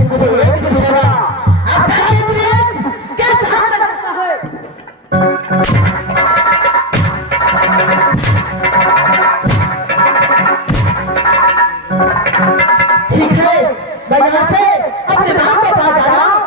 लेकिन मुझे एक चीज सुना, अब क्या साथ करता है? ठीक है, मैं यहाँ से अपने बाप के पास जा रहा हूँ।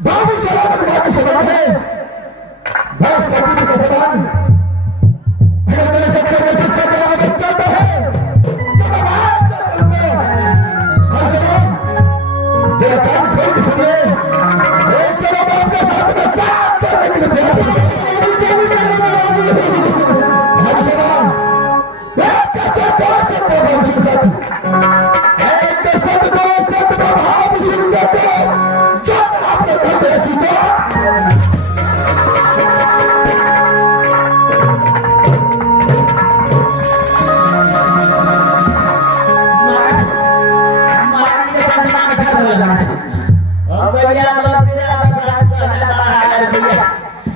बाबू सलाम है बस कपड़े का सलाम। अगर मेरे सबके मैसेज का जवाब अगर चाहता है तो आवाज दो। और सुनो जरा कान खोल के सुनिए। एक सलाम आपके साथ में साथ करने के लिए तैयार है। और सुनो एक कसम दो सब बाबू के साथ एक कसम दो सब बाबू के साथ जो आपने कर दिया सीखो।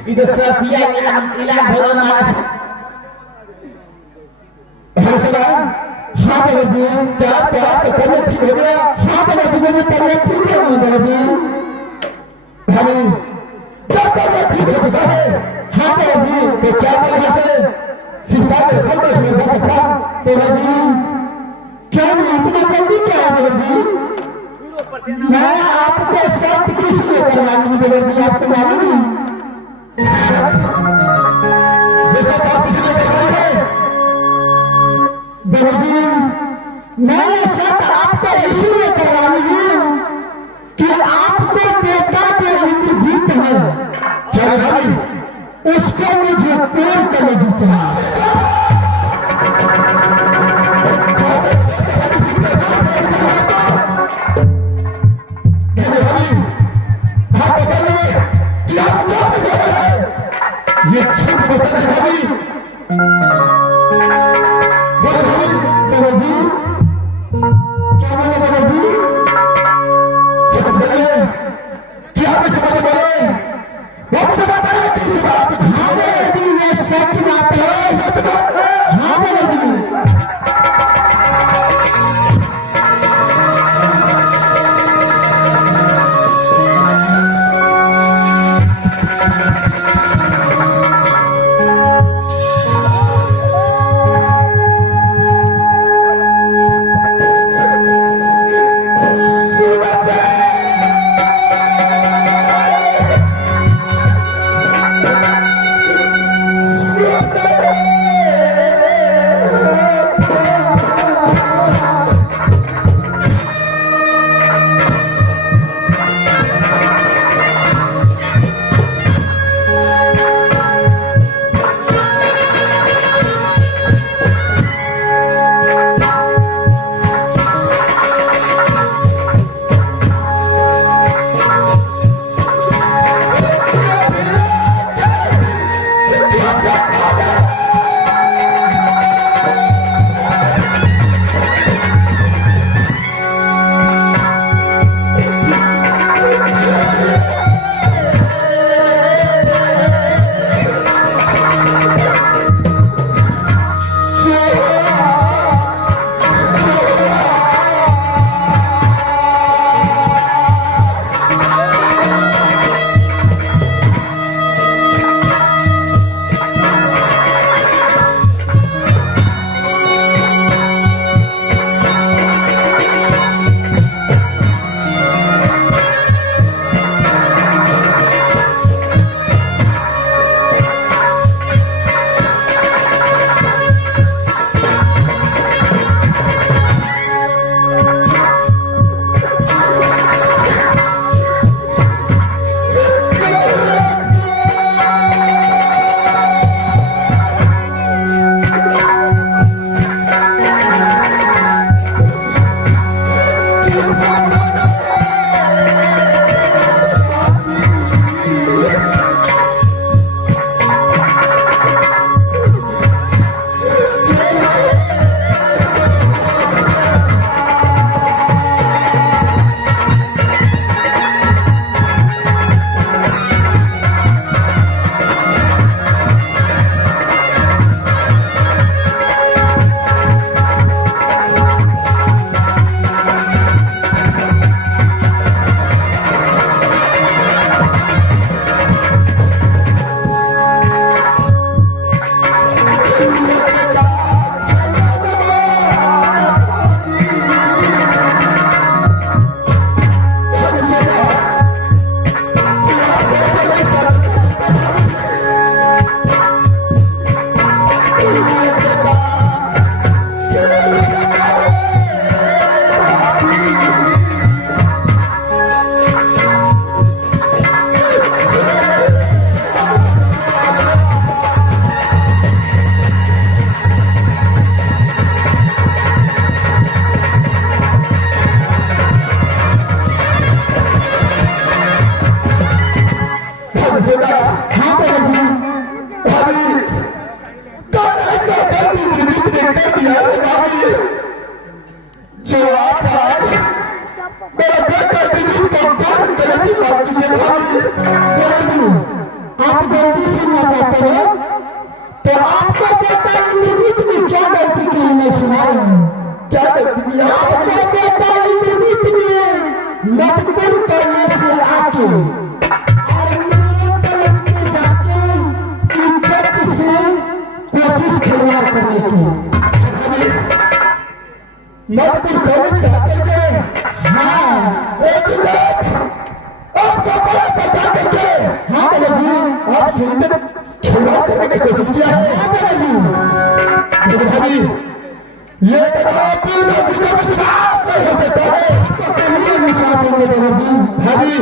इधर साथिया इलाज भगवान महाराज हाँ बाबूजी क्या क्या तबीयत ठीक हो गया। हाँ बाबूजी मेरी तबीयत ठीक है बाबूजी। हमें क्या तबीयत ठीक हो चुका है। हाँ बाबूजी तो क्या मैं यहाँ से शिवसागर कल तक नहीं जा सकता तो बाबूजी क्या नहीं इतना जल्दी क्या है बाबूजी। मैं आपको सत्य किस लिए करवानी हूँ बाबूजी आपको मालूम है। जैसे आप किसी ने करवाई है बाबूजी मैंने सत्य आपको इसलिए करवाई है कि आपको बेटा जो इंद्रजीत है क्या भाई उसको मुझे कोर कलेजी चाहिए। ये छठ बचन है भाई बाबूजी क्या बोले बाबूजी सच बोले क्या कुछ बात बोले बाबू बताया किस बात। हाँ बाबूजी ये सच बात है। सच बात है। हाँ बाबूजी जी बात कीजिए भाभी। जी आप गलती सुनना चाहते हो तो आपका बेटा इंद्रजीत ने क्या गलती की मैं सुना रहा हूँ। क्या गलती की आपका बेटा इंद्रजीत ने मधुपुर कॉलेज से आके और मेरे पलंग पे जाके इज्जत से कोशिश खिलवाड़ करने की। मधुपुर कॉलेज से आकर के हाँ एक इज्जत आपको बड़ा बचा करके हाँ जी आपसे इज्जत खिलवाड़ करने की कोशिश किया है। हाँ जी लेकिन भाभी ये कदापि किसी को विश्वास नहीं हो सकता है। तो कहीं विश्वास होंगे देवर जी। भाभी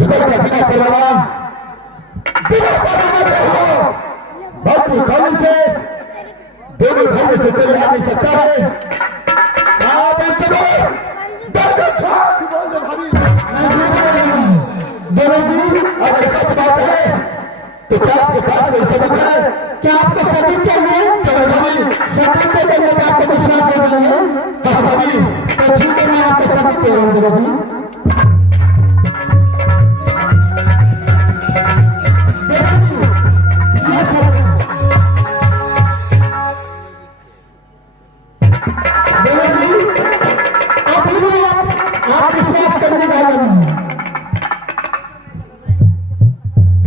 रुपये का बिना करवाना बिना बनाना क्या हो मधुपुर कॉलेज से दोनों भाई में से कोई आ नहीं सकता है। आप इस समय डर के छाट बोल दो भाभी। देवर जी अगर सच बात है तो क्या आपके पास कोई सबूत है? क्या आपको सबूत चाहिए? क्या भाभी? सबूत दे देंगे तो आपको विश्वास हो जाएंगे। हाँ भाभी तो ठीक है मैं आपको सबूत दे रहा हूँ देवर जी। देवर जी ये सब देवर जी अभी भी आप विश्वास करिएगा या नहीं?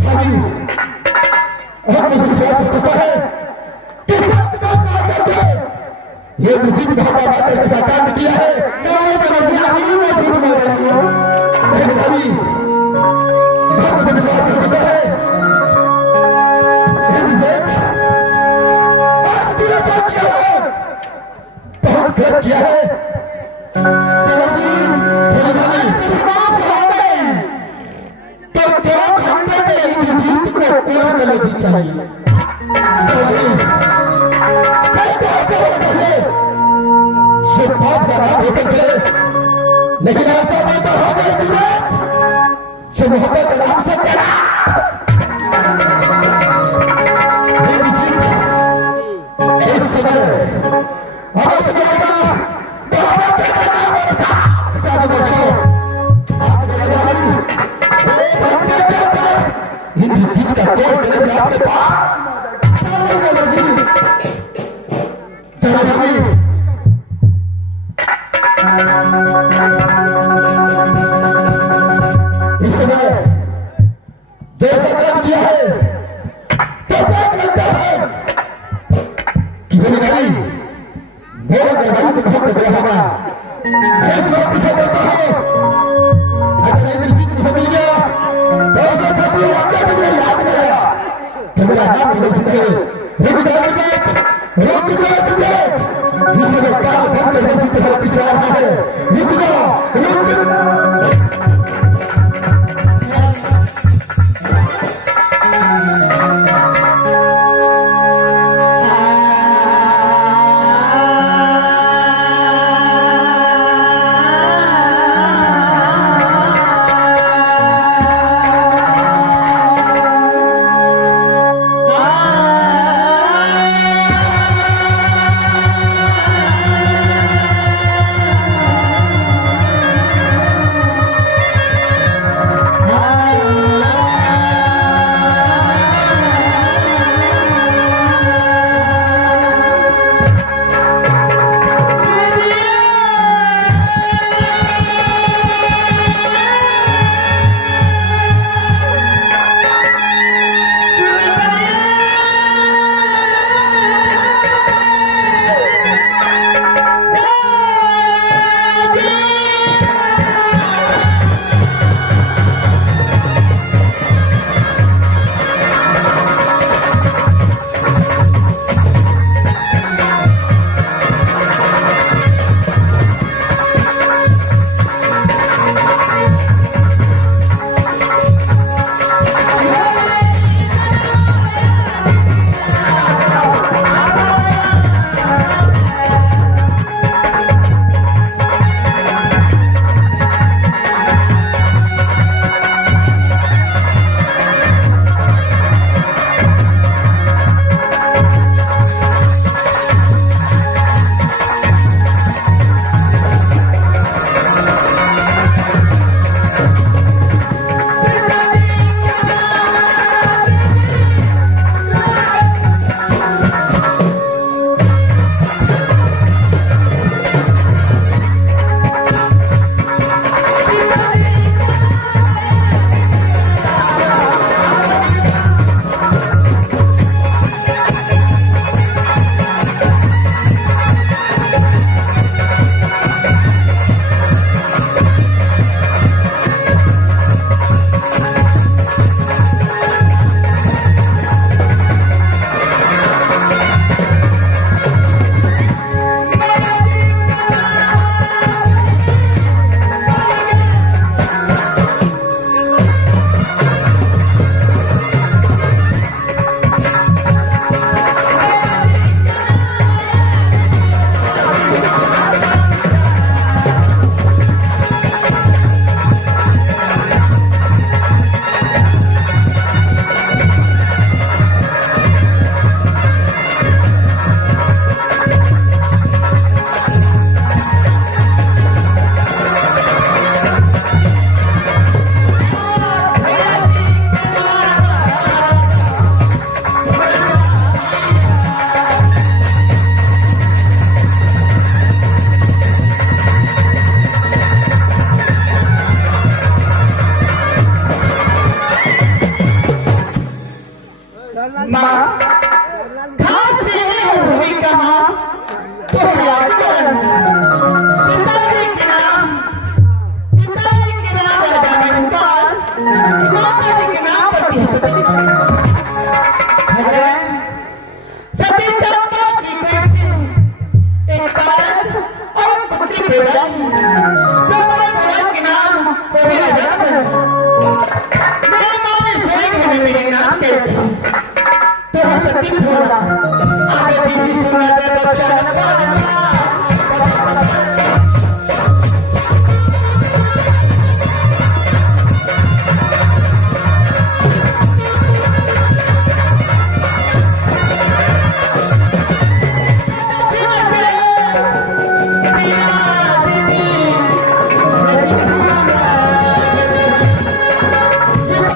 भाभी अब मुझे विश्वास हो चुका है कि सच बात ना करके ये मुझे भागा भागा के साथ काम किया है। नहीं देवर जी अभी भी मैं झूठ बोल रही हूँ। लेकिन भाभी अब मुझे विश्वास हो चुका है अभिषेक आज तूने क्या किया है बहुत गलत किया है। देवर जी भाभी विश्वास हो गए तो 2 घंटे में इंद्रजीत को कोर्ट ले दी चाहिए। बाप का बाप हो सकते लेकिन ऐसा नहीं तो हो गए से मोहब्बत का नाम से तेरा इस समय हमें से करेगा मोहब्बत का नाम मेरे साथ क्या बचो आप हिंदी जीत का तोड़ करेंगे आपके पास चलो भाभी इस समय व्यतीत हो रहा